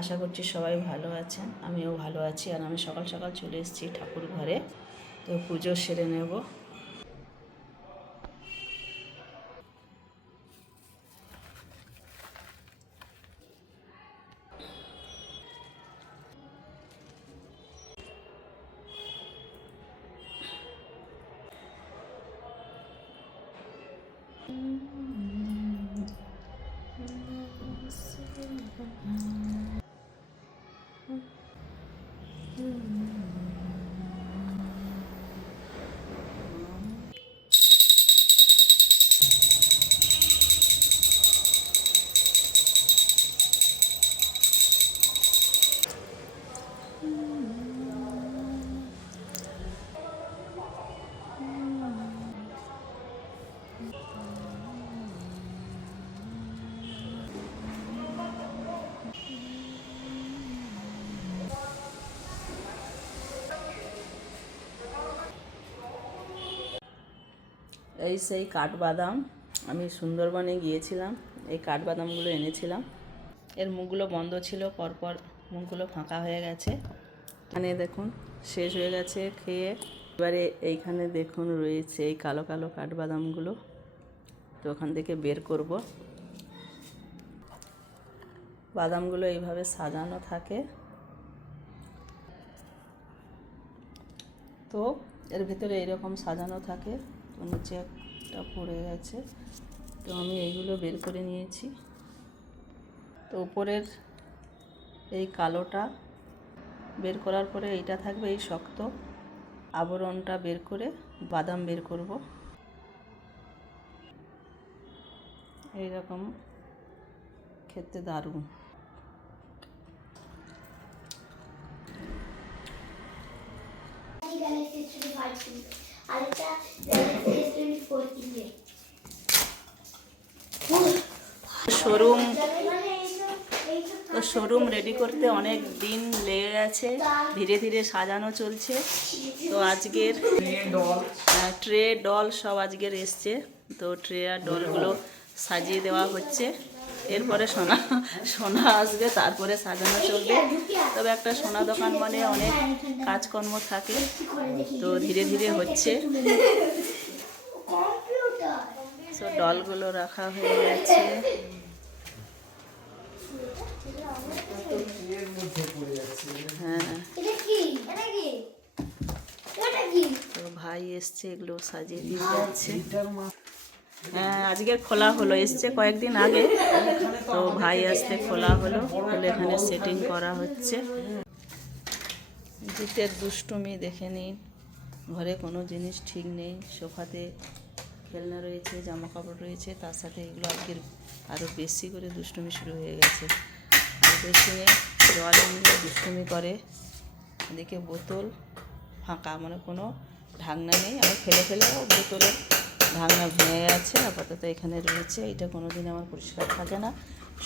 আশা করছি সবাই ভালো আছেন, আমিও ভালো আছি। আর আমি সকাল সকাল চলে এসেছি ঠাকুর ঘরে, তো পুজো সেরে নেব। এই সেই কাঠবাদাম, আমি সুন্দরবনে গিয়েছিলাম, এই কাঠবাদামগুলো এনেছিলাম। এর মুখগুলো বন্ধ ছিল, পরপর মুখগুলো ফাঁকা হয়ে গেছে। এখানে দেখুন শেষ হয়ে গেছে খেয়ে। এবারে এইখানে দেখুন রয়েছে এই কালো কালো কাঠবাদামগুলো, তো ওখান থেকে বের করব। বাদামগুলো এইভাবে সাজানো থাকে, তো এর ভিতরে এইরকম সাজানো থাকে। তো নিচে একটা পড়ে গেছে, তো আমি এইগুলো বের করে নিয়েছি। তো উপরের এই কালোটা বের করার পরে এইটা থাকবে, এই শক্ত আবরণটা বের করে বাদাম বের করব। এইরকম খেতে দারুণ। শোরুম রেডি করতে অনেক দিন লেগে গেছে, ধীরে ধীরে সাজানো চলছে। তো আজকের ট্রে ডল সব আজকের এসছে, তো ট্রে আর ডলগুলো সাজিয়ে দেওয়া হচ্ছে। এরপরে সোনা আসবে, তারপরে সাজানো চলবে। তবে একটা সোনা দোকান মানে অনেক কাজকর্ম থাকে, তো ধীরে ধীরে হচ্ছে। তো ডলগুলো রাখা হয়ে গেছে। হ্যাঁ, তো ভাই এসছে, এগুলো সাজিয়ে দিয়ে যাচ্ছে। হ্যাঁ, আজকের খোলা হলো, এসছে কয়েকদিন আগে, তো ভাই আসতে খোলা হলো, বলে এখানে সেটিং করা হচ্ছে। জিতের দুষ্টুমি দেখে নিন, ঘরে কোনো জিনিস ঠিক নেই। সোফাতে খেলনা রয়েছে, জামা কাপড় রয়েছে, তার সাথে এগুলো আজকের আরও বেশি করে দুষ্টুমি শুরু হয়ে গেছে। আর বেসিনে জল নিয়ে দুষ্টুমি করে। এদিকে বোতল ফাঁকা, মানে কোনো ঢাকনা নেই। আমি ফেলে ফেলেও বোতলের ঢাকনা ভেঙে গেছে, আপাতত এখানে রয়েছে। এটা কোনো দিন আমার পরিষ্কার থাকে না,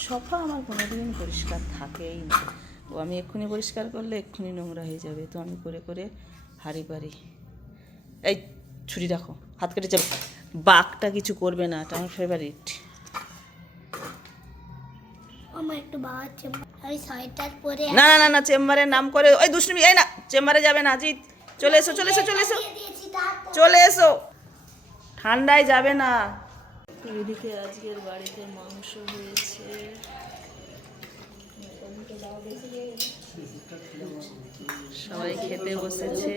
সোফা আমার কোনো দিন পরিষ্কার থাকেই না। ও আমি এক্ষুনি পরিষ্কার করলে এক্ষুনি নোংরা হয়ে যাবে, তো আমি করে করে হারি পারি। এই ছুরি রাখো, হাত কেটে যাবে। বাঘটা কিছু করবে না, এটা আমার ফেভারিট। না না না না, চেম্বারের নাম করে ওই দুষ্টুমি। এই না, চেম্বারে যাবে না। জিৎ চলে এসো, চলে এসো, চলে এসো, চলে এসো, ঠান্ডায় যাবে না। এদিকে আজকের বাড়িতে মাংস হয়েছে, সবাই খেতে বসেছে।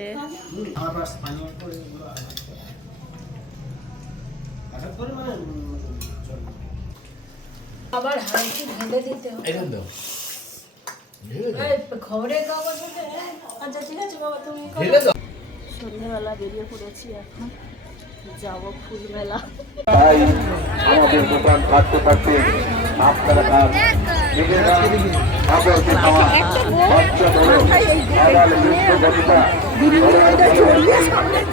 আবার হাঁড়ি ঢেলে দিতে হবে। খবরের কাগজ। আচ্ছা ঠিক আছে বাবা, তুমি সন্ধ্যেবেলা বেরিয়ে পড়েছি, এখন যাবো ফুল মেলা। আমাদের দোকান থাকতে থাকতে আপনারা তার নিজেরা খাবারকে খাওয়া বাচ্চা বড় আড়াল বৃদ্ধ বনিতা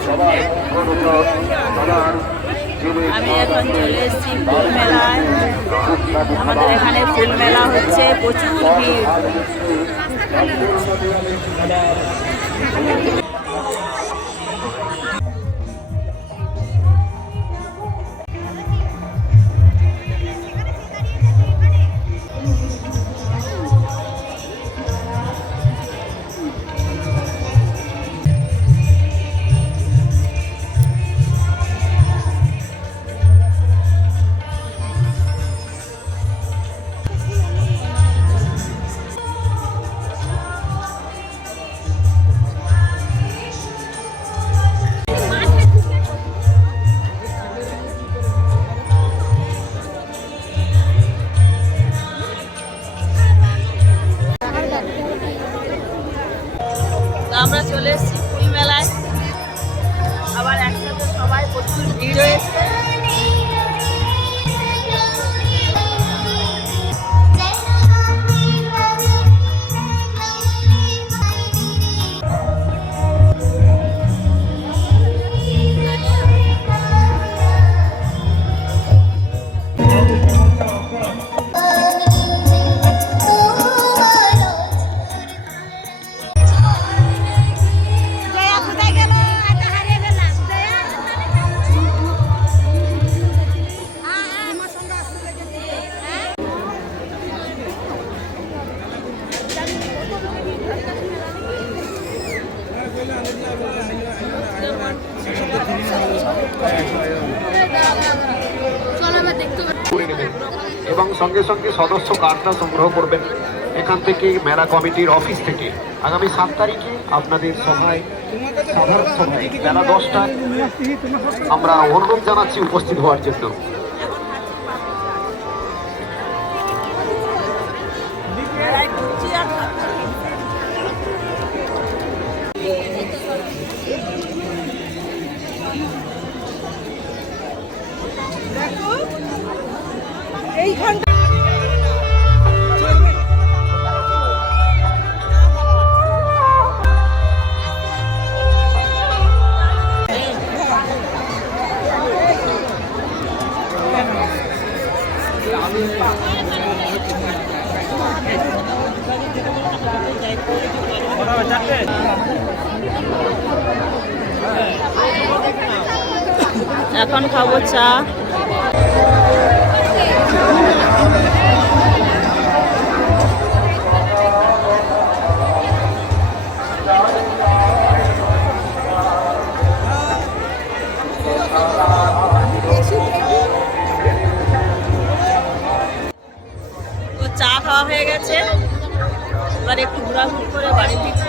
সবার অনুযোগ সবার। আমি এখন চলে এসেছি ফুল মেলায়। আমাদের এখানে ফুল মেলা হচ্ছে, প্রচুর ভিড়। এবং সঙ্গে সঙ্গে সদস্য কার্ডটা সংগ্রহ করবেন এখান থেকে, মেলা কমিটির অফিস থেকে। আগামী 7 তারিখে আপনাদের সভায়, সাধারণ সভায় বেলা 10টায় আমরা অনুরোধ জানাচ্ছি উপস্থিত হওয়ার জন্য। এখন খাবো চা। তো চা খাওয়া হয়ে গেছে, এবার একটু ঘোরাঘুরি করে বাড়ি ফিরবো।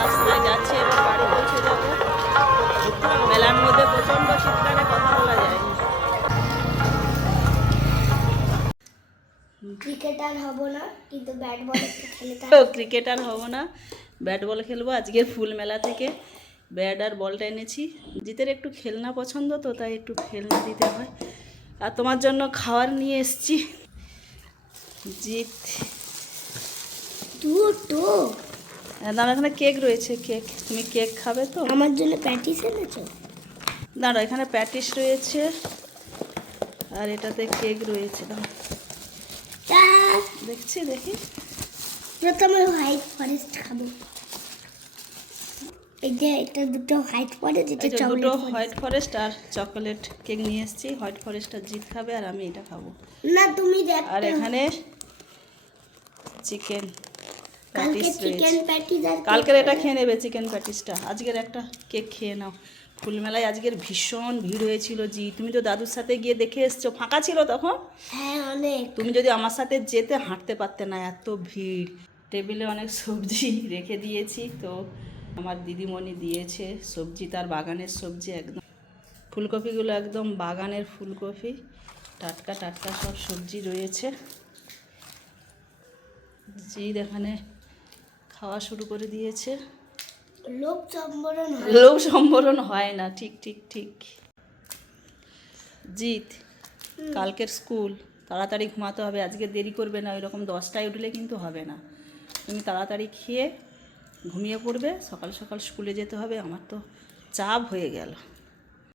রাস্তায় যাচ্ছি, এবার বাড়ি পৌঁছে যাবো। মেলার মধ্যে প্রচন্ড শীতকালে কথা বলা যায়। ক্রিকেটার হব না, কিন্তু ব্যাট বল খেলতে ক্রিকেটার হব না, ব্যাট বল খেলবো। আজকের ফুল মেলা থেকে ব্যাট আর বলটা এনেছি। জিতের একটু খেলনা পছন্দ, তো তাই একটু খেলনা দিতে হয়। আর তোমার জন্য খাবার নিয়ে এসছি। জিত দুটো দাঁড়া, এখানে কেক রয়েছে, কেক। তুমি কেক খাবে তো? আমার জন্য প্যাটিস এনেছো? দাঁড়া, এখানে প্যাটিস রয়েছে আর এটাতে কেক রয়েছে। দেখছি, দেখি। প্রথমে হোয়াইট ফরেস্ট খাবো। এই যে এটা দুটো হোয়াইট ফরেস্ট, এটা চকলেট। দুটো হোয়াইট ফরেস্ট আর চকোলেট কেক নিয়ে এসেছি। হোয়াইট ফরেস্টটা জিত খাবে আর আমি এটা খাবো। না, তুমি দেখ। আর এখানে চিকেন কালকে প্যাটিস চিকেন রয়েছে। প্যাটিস আর কালকের এটা খেয়ে নেবে, চিকেন প্যাটিসটা। আজকের একটা কেক খেয়ে নাও। ফুলমেলায় আজকের ভীষণ ভিড় হয়েছিল। জি, তুমি তো দাদুর সাথে গিয়ে দেখে এসছো, ফাঁকা ছিল তখন। হ্যাঁ, অনেক। তুমি যদি আমার সাথে যেতে, হাঁটতে পারতে না, এত ভিড়। টেবিলে অনেক সবজি রেখে দিয়েছি, তো আমার দিদিমণি দিয়েছে সবজি, তার বাগানের সবজি। একদম ফুলকপিগুলো একদম বাগানের ফুলকপি, টাটকা টাটকা সব সবজি রয়েছে। জি এখানে খাওয়া শুরু করে দিয়েছে। লোক সম্বরণ হয় না। ঠিক ঠিক ঠিক। জিত, কালকের স্কুল, তাড়াতাড়ি ঘুমাতে হবে। আজকে দেরি করবে না, ওইরকম 10টায় উঠলে কিন্তু হবে না। তুমি তাড়াতাড়ি খেয়ে ঘুমিয়ে পড়বে, সকাল সকাল স্কুলে যেতে হবে। আমার তো চাপ হয়ে গেল।